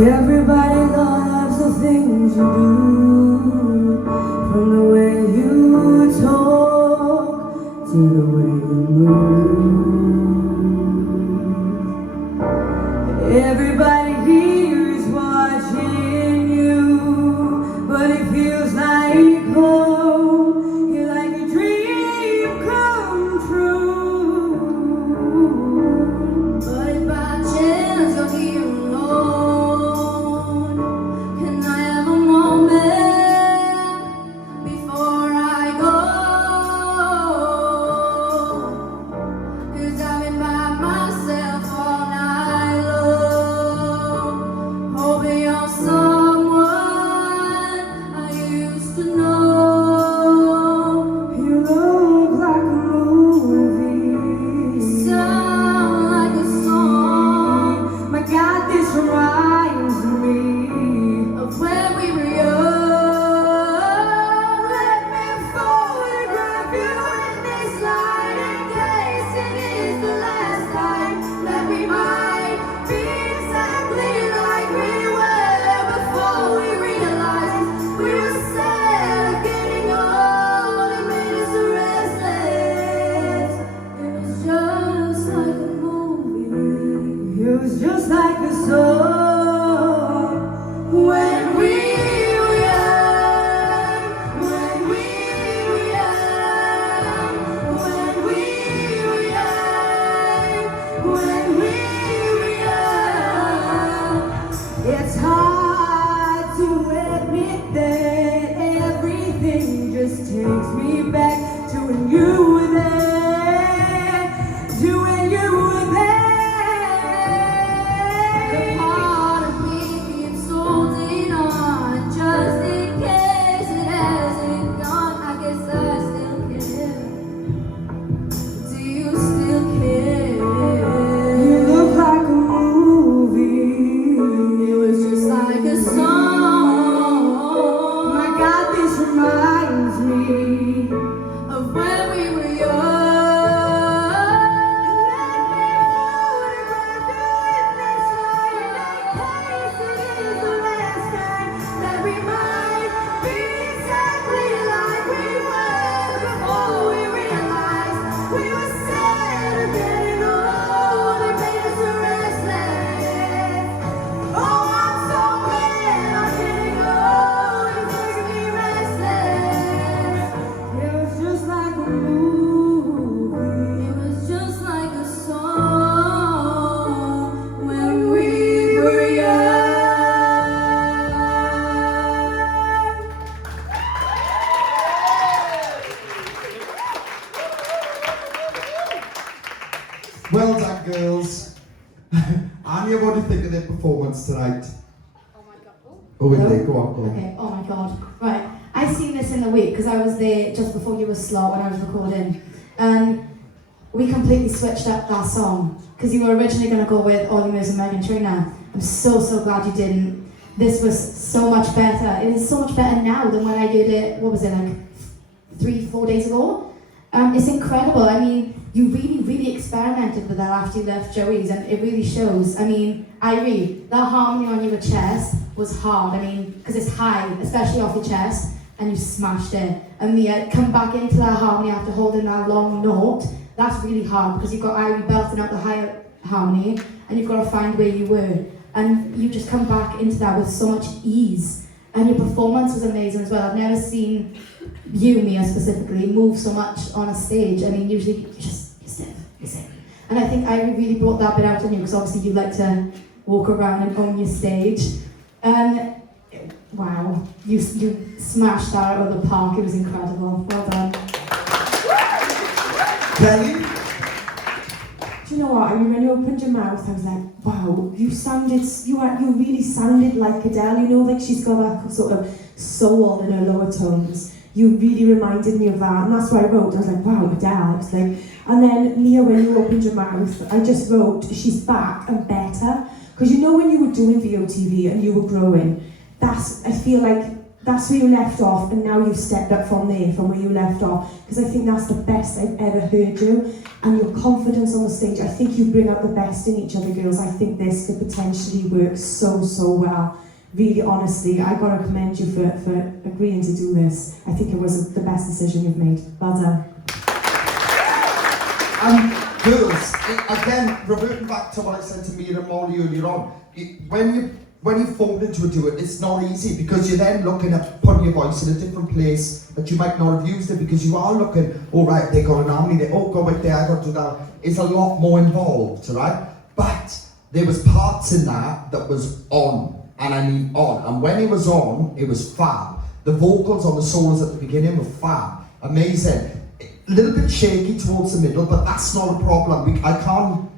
Everybody loves the things you do, from the way you talk to the way you move. Everybody here is watching you, but it feels like home. You're like a dream come true. But if by chance you're here alone, can I have a moment before I go? 'Cause I've been by myself all night long, hoping you're someone I used to know. You look like a movie, sound like a song. My God, this reminds me of when we were young. Let me photograph you in this light, in case it is the last time that we might be exactly like we were before we realized we were sad of getting old. It made us restless. It was just like a movie. It was just like a song when we were young. When we were young. When we were young. When we were young. It's hard to admit that everything just takes me back to when you were there, to when you were there. The part of me keeps holding on, just in case it hasn't gone. I guess I still care. Do you still care? You look like a movie. It was just like a song. My God, this reminds me of when we were young. Let me photograph you in this light, in case it is the last time that we might be exactly like we were before we realized we were sad of getting old. It made us restless. Oh, I'm so glad I'm getting old. It's making me restless. It was just like a movie. It was just like a song when we were young. Well done, girls. Anya, what do you think of their performance tonight? Oh my god. Oh, really? Go on, go on. Okay, oh my god. Right, I seen this in the week because I was there just before you were slot when I was recording. And we completely switched up that song because you were originally going to go with Ollie Murs and Meghan Trainor. I'm so glad you didn't. This was so much better. It is so much better now than when I did it, what was it, like 3-4 days ago? It's incredible. I mean, you really experimented with that after you left Joey's, and it really shows. I mean, Irie, that harmony on your chest was hard. I mean, because it's high, especially off your chest, and you smashed it. And Mia, come back into that harmony after holding that long note. That's really hard because you've got Irie belting out the higher harmony, and you've got to find where you were. And you just come back into that with so much ease. And your performance was amazing as well. I've never seen you, Mia specifically, move so much on a stage. I mean, usually you sit. And I think Irie really brought that bit out in you because obviously you like to walk around and own your stage. And wow, you smashed that out of the park. It was incredible. Well done. Kelly? Do you know what? I mean, when you opened your mouth, I was like, wow, you really sounded like Adele. You know, like she's got that sort of soul in her lower tones. You really reminded me of that, and that's what I wrote. I was like, wow, Adele. It's like, and then Mia, when you opened your mouth, I just wrote, she's back and better. Because you know, when you were doing VOTV and you were growing, I feel like That's where you left off, and now you've stepped up from there, from where you left off, because I think that's the best I've ever heard you, and your confidence on the stage. I think you bring out the best in each other, girls. I think this could potentially work so, so well. Really, honestly, I gotta commend you for agreeing to do this. I think it was the best decision you've made. Well done. Girls, again, reverting back to what I said to Mia and Molly earlier on, when you formed into a duet, it's not easy because you're then looking at putting your voice in a different place that you might not have used it, because you are looking, all right, they got an harmony there, oh, go back there, I got to do that. It's a lot more involved, right? But there was parts in that was on, and I mean on, and when it was on, it was fab. The vocals on the solos at the beginning were fab, amazing. A little bit shaky towards the middle, but that's not a problem. I can't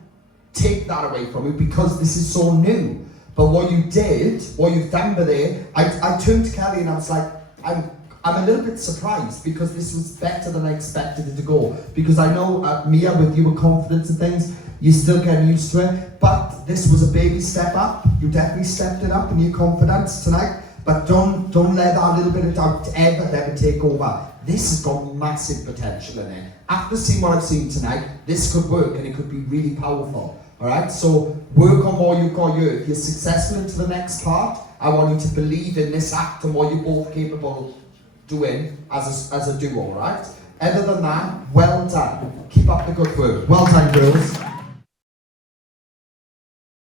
take that away from you because this is so new. But what you did, what you've done with it, I turned to Kelly and I was like, I'm a little bit surprised because this was better than I expected it to go. Because I know, Mia, with your confidence and things, you're still getting used to it. But this was a baby step up. You definitely stepped it up in your confidence tonight. But don't let that little bit of doubt ever take over. This has got massive potential in it. After seeing what I've seen tonight, this could work and it could be really powerful. Alright, so work on what you've got here. If you're successful into the next part, I want you to believe in this act and what you're both capable of doing as a duo, alright? Other than that, well done. Keep up the good work. Well done, girls.